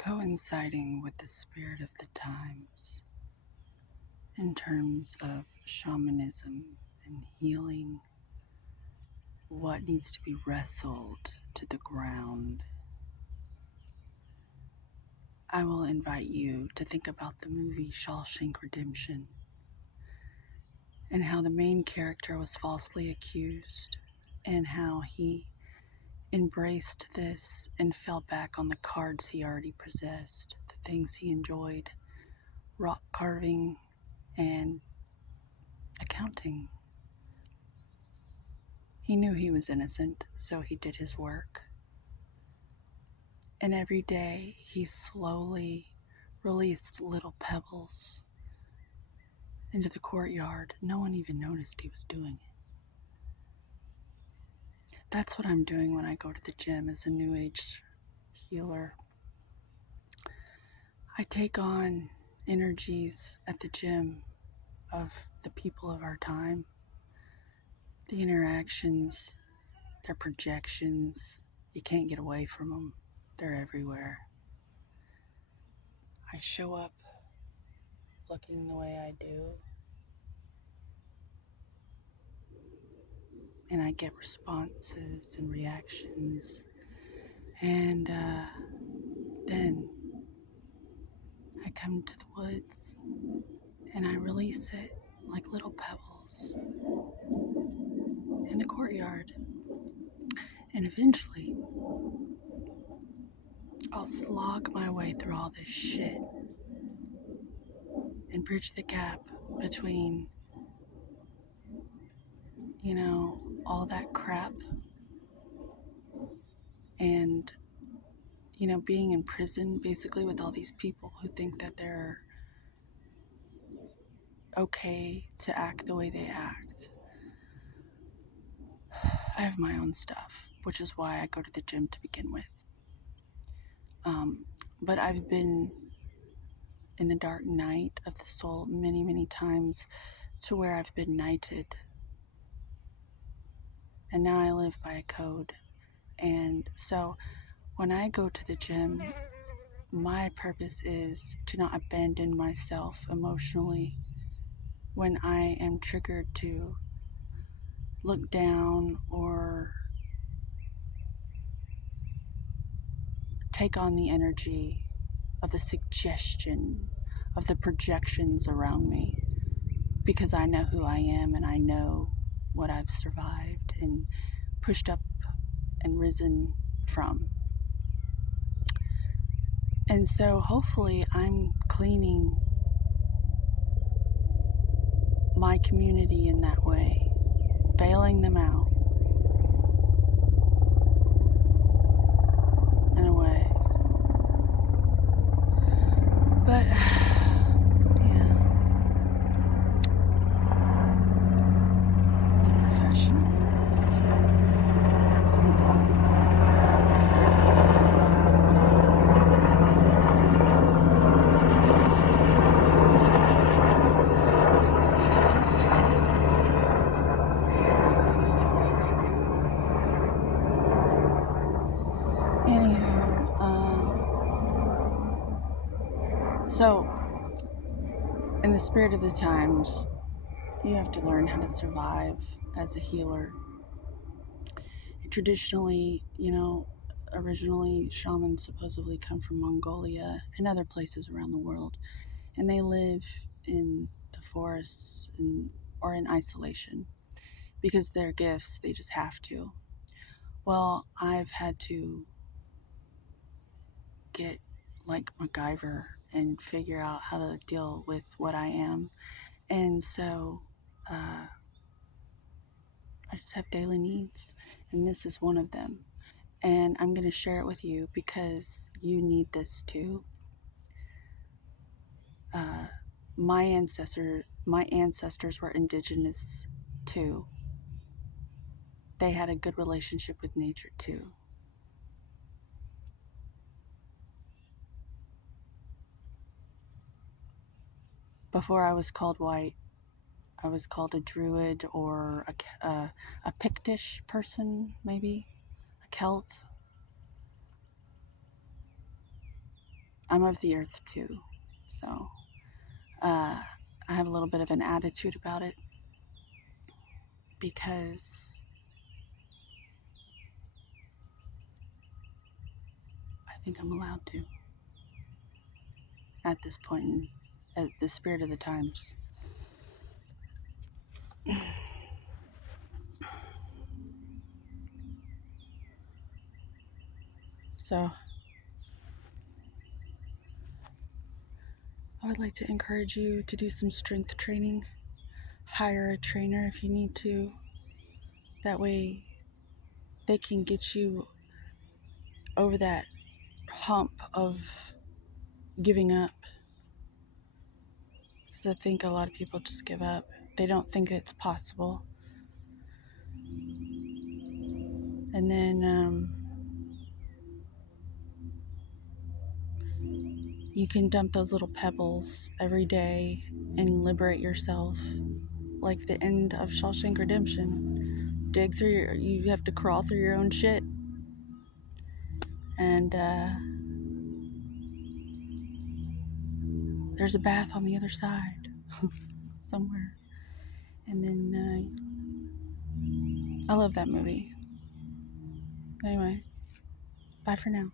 coinciding with the spirit of the times in terms of shamanism and healing, what needs to be wrestled to the ground. I will invite you to think about the movie Shawshank Redemption and how the main character was falsely accused and how he embraced this and fell back on the cards he already possessed, the things he enjoyed, rock carving and accounting. He knew he was innocent, so he did his work. And every day he slowly released little pebbles into the courtyard. No one even noticed he was doing it. That's what I'm doing when I go to the gym as a New Age healer. I take on energies at the gym of the people of our time, the interactions, their projections. You can't get away from them. They're everywhere. I show up looking the way I do, and I get responses and reactions, and then I come to the woods and I release it like little pebbles in the courtyard, and eventually I'll slog my way through all this shit and bridge the gap between, all that crap and, being in prison basically with all these people who think that they're okay to act the way they act. I have my own stuff, which is why I go to the gym to begin with. But I've been in the dark night of the soul many, many times to where I've been knighted. And now I live by a code. And so when I go to the gym, my purpose is to not abandon myself emotionally when I am triggered to look down or take on the energy of the suggestion of the projections around me, because I know who I am and I know what I've survived and pushed up and risen from. And so hopefully I'm cleaning my community in that way, bailing them out in a way. But yeah, the professionals. So, in the spirit of the times, you have to learn how to survive as a healer. Traditionally, originally shamans supposedly come from Mongolia and other places around the world, and they live in the forests or in isolation because they're gifts, they just have to. Well, I've had to get like MacGyver and figure out how to deal with what I am. And so I just have daily needs, and this is one of them. And I'm going to share it with you because you need this too. My ancestors were indigenous too. They had a good relationship with nature too. Before I was called white, I was called a druid or a Pictish person, maybe a Celt. I'm of the earth too. So I have a little bit of an attitude about it because I think I'm allowed to at this point at the spirit of the times. So I would like to encourage you to do some strength training. Hire a trainer if you need to. That way they can get you over that hump of giving up. Because I think a lot of people just give up. They don't think it's possible. And then you can dump those little pebbles every day and liberate yourself. Like the end of Shawshank Redemption. Dig through you have to crawl through your own shit. And there's a bath on the other side somewhere. And then I love that movie. Anyway, bye for now.